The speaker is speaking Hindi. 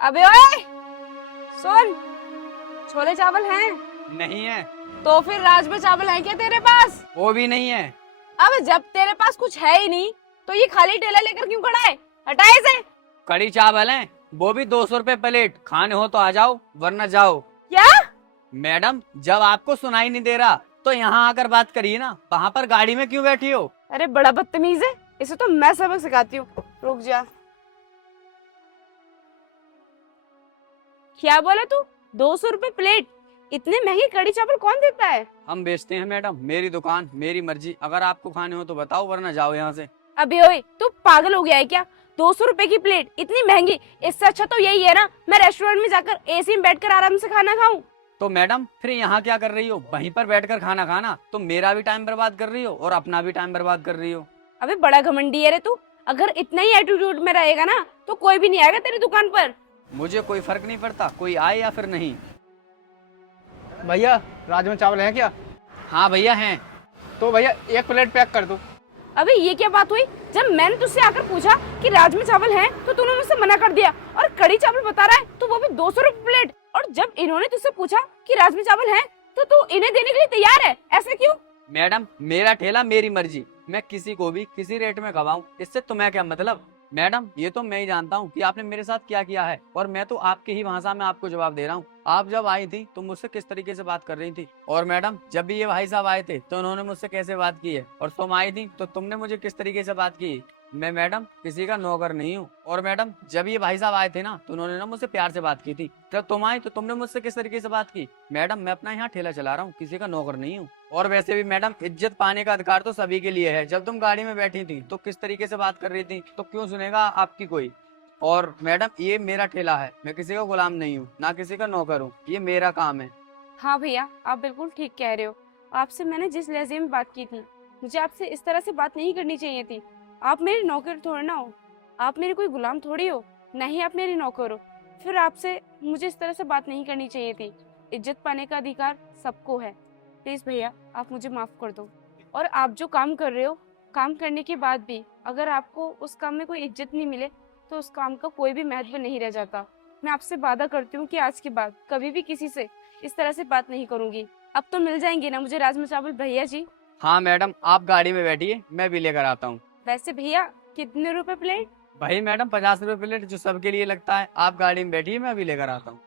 अबे ओए सुन, छोले चावल हैं? नहीं है। तो फिर राजमा चावल हैं क्या तेरे पास? वो भी नहीं है। अबे जब तेरे पास कुछ है ही नहीं तो ये खाली ठेला लेकर क्यों खड़ा है? हटा इसे। कड़ी चावल हैं, वो भी 200 रुपए प्लेट। खाने हो तो आ जाओ वरना जाओ। क्या? मैडम जब आपको सुनाई नहीं दे रहा तो यहाँ आकर बात करिए ना, वहाँ पर गाड़ी में क्यों बैठी हो? अरे बड़ा बदतमीज है, इसे तो मैं सबक सिखाती हूँ। रुक जा। क्या बोला तू? 200 रुपए प्लेट? इतने महंगे कड़ी चावल कौन देता है? हम बेचते हैं मैडम, मेरी दुकान मेरी मर्जी। अगर आपको खाने हो तो बताओ वरना जाओ यहाँ से। अबे ओए तू पागल हो गया है क्या? 200 रुपए की प्लेट इतनी महंगी, इससे अच्छा तो यही है ना मैं रेस्टोरेंट में जाकर एसी में बैठकर आराम से खाना खाऊं। तो मैडम फिर यहाँ क्या कर रही हो? वहीं पर बैठकर खाना खाना। तो मेरा भी टाइम बर्बाद कर रही हो और अपना भी टाइम बर्बाद कर रही हो। अबे बड़ा घमंडी है रे तू। अगर इतना ही एटीट्यूड में रहेगा ना तो कोई भी नहीं आएगा तेरी दुकान पर। मुझे कोई फर्क नहीं पड़ता कोई आए या फिर नहीं। भैया राजमा चावल हैं क्या? हाँ भैया हैं। तो भैया एक प्लेट पैक कर दो। अबे ये क्या बात हुई? जब मैंने तुझसे आकर पूछा कि राजमा चावल हैं तो तूने मुझसे मना कर दिया और कड़ी चावल बता रहा है तो वो भी 200 रुपए प्लेट। और जब इन्होंने तुझसे पूछा कि राजमा चावल हैं तो तू इन्हें देने के लिए तैयार है, ऐसे क्यों? मैडम मेरा ठेला मेरी मर्जी, मैं किसी को भी किसी रेट में खवाऊं, इससे तुम्हें क्या मतलब? मैडम ये तो मैं ही जानता हूँ कि आपने मेरे साथ क्या किया है और मैं तो आपकी ही भाषा में आपको जवाब दे रहा हूँ। आप जब आई थी तो मुझसे किस तरीके से बात कर रही थी, और मैडम जब भी ये भाई साहब आए थे तो उन्होंने मुझसे कैसे बात की है, और तुम आई थी तो तुमने मुझे किस तरीके से बात की। मैं मैडम किसी का नौकर नहीं हूँ। और मैडम जब ये भाई साहब आए थे ना तो उन्होंने ना मुझसे प्यार से बात की थी। जब तुम आई तो तुमने मुझसे किस तरीके से बात की। मैडम मैं अपना यहाँ ठेला चला रहा हूँ, किसी का नौकर नहीं हूँ। और वैसे भी मैडम इज्जत पाने का अधिकार तो सभी के लिए है। जब तुम गाड़ी में बैठी थी तो किस तरीके से बात कर रही थी, तो क्यों सुनेगा आपकी कोई। और मैडम ये मेरा ठेला है, मैं किसी का गुलाम नहीं हूँ ना किसी का नौकर हूँ, ये मेरा काम है। हाँ भैया आप बिल्कुल ठीक कह रहे हो। आपसे मैंने जिस लहजे में बात की थी, मुझे आपसे इस तरह से बात नहीं करनी चाहिए थी। आप मेरे नौकर थोड़ी ना हो, आप मेरे कोई गुलाम थोड़ी हो, ना ही आप मेरी नौकर हो। फिर आपसे मुझे इस तरह से बात नहीं करनी चाहिए थी। इज्जत पाने का अधिकार सबको है। प्लीज भैया आप मुझे माफ कर दो। और आप जो काम कर रहे हो, काम करने के बाद भी अगर आपको उस काम में कोई इज्जत नहीं मिले तो उस काम का कोई भी महत्व नहीं रह जाता। मैं आपसे वादा करती हूँ कि आज के बाद कभी भी किसी से इस तरह से बात नहीं करूंगी। अब तो मिल जाएंगे ना मुझे राजमा चावल भैया जी? हाँ मैडम आप गाड़ी में बैठिए, मैं भी लेकर आता हूँ। वैसे भैया कितने रुपए प्लेट? भाई मैडम 50 रुपए प्लेट जो सबके लिए लगता है। आप गाड़ी में बैठिए, मैं अभी लेकर आता हूँ।